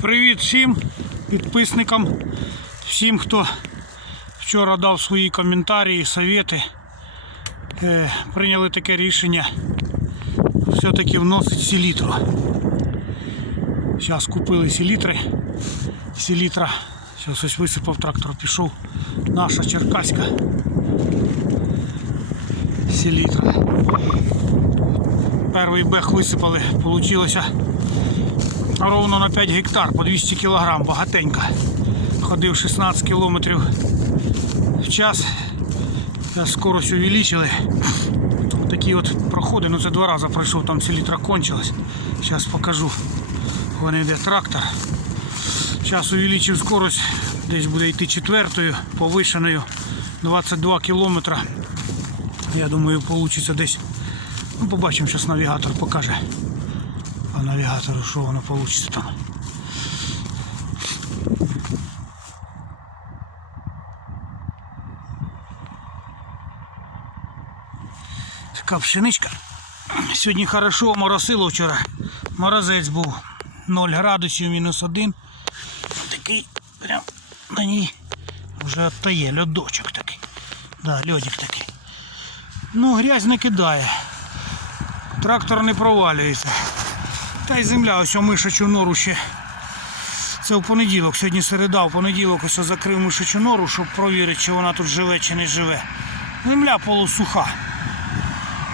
Привіт всім підписникам, всім, хто вчора дав свої коментарі совєти. Е, прийняли таке рішення все-таки вносить селітру. Зараз купили селітри. Селітра. Зараз ось висипав трактор, пішов. Наша черкаська селітра. Перший бех висипали, получилося ровно на 5 гектар по 200 кг, багатенько. Ходив 16 км в час. Зараз скорость увеличили. Такі от проходи, ну це два рази пройшов, там селітра кончилась. Зараз покажу. Вон йде трактор. Зараз увеличив скорость, десь буде йти четвертою, повишеною 22 км. Я думаю, вийде десь. Ну, побачимо, зараз навігатор покаже. Навігатору, що воно вийде там. Така пшеничка. Сьогодні хорошо моросило вчора. Морозець був 0 градусів, мінус 1. Такий прям на ній вже оттає, льодочок такий. Да, льодик такий. Ну, грязь не кидає. Трактор не провалюється. Та й земля, ось мишачу нору ще. Це в понеділок, сьогодні середа, в понеділок ось закрив мишачу нору, щоб провірити, чи вона тут живе чи не живе. Земля полусуха.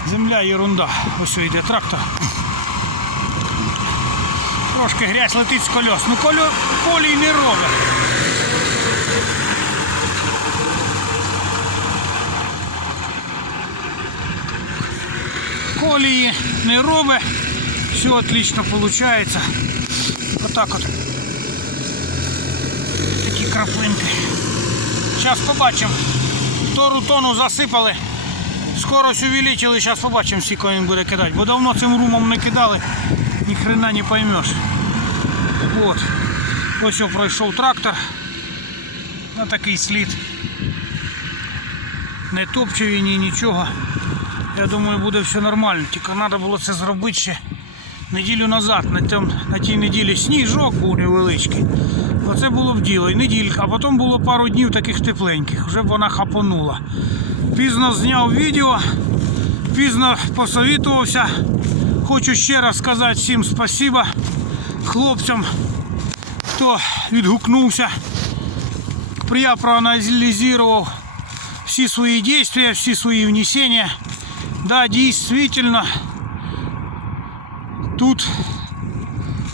Земля ерунда. Ось йде трактор. Трошки грязь летить з кольос. Ну кольо... колій не робить. Колії не робить. Все отлично виходить. Отак от. Такі краплинки. Зараз побачимо. Втору тону засипали. Скорость увеличили, зараз побачимо, скільки він буде кидати. Бо давно цим румом не кидали, ні хрена не поймеш. От. Ось пройшов трактор. На такий слід. Не топче ні нічого. Я думаю, буде все нормально. Тільки треба було це зробити ще неділю назад. На, тем, на тій неділі сніжок був невеличкий. Оце було б діло. І неділька, а потім було пару днів таких тепленьких. Вже б вона хапонула. Пізно зняв відео, пізно посовітувався. Хочу ще раз сказати всім спасибо хлопцям, хто відгукнувся. Я проаналізував всі свої дії, всі свої внесення. Да, дійсно, тут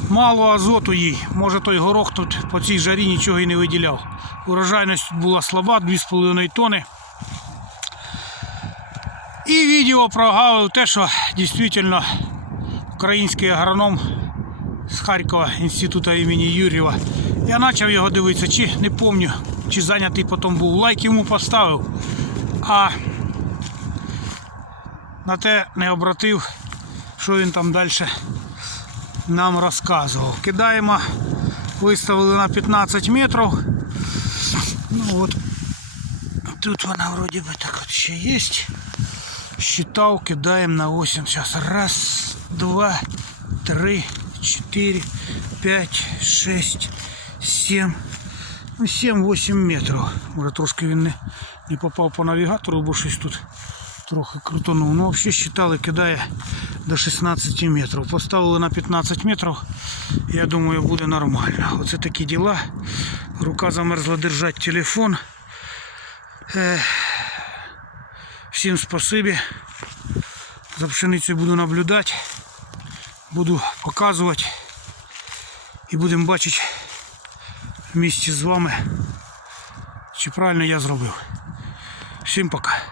мало азоту їй. Може той горох тут по цій жарі нічого і не виділяв. Урожайність була слаба, 2,5 тони. І відео прогавив те, що дійсно український агроном з Харкова інституту імені Юрєва. Я почав його дивитися, чи не пам'ятаю, чи зайнятий потім був. Лайк йому поставив, а на те не обратив, що він там далі нам розказував. Кидаємо, виставили на 15 метрів. Ну от, тут вона вроді би так от ще є. Считал, кидаем на 8. Сейчас раз, два, три, четыре, пять, шесть, семь. Ну, 7-8 метрів. Може трошки він не, не попав по навігатору, бо щось тут трохи крутанув. Ну, взагалі считали, кидає До 16 метрів. Поставили на 15 метрів. Я думаю, буде нормально. Оце такі діла. Рука замерзла держати телефон. Е, Всім спасибі. За пшеницею буду наблюдати, буду показувати і будемо бачити в місті з вами, чи правильно я зробив. Всім пока.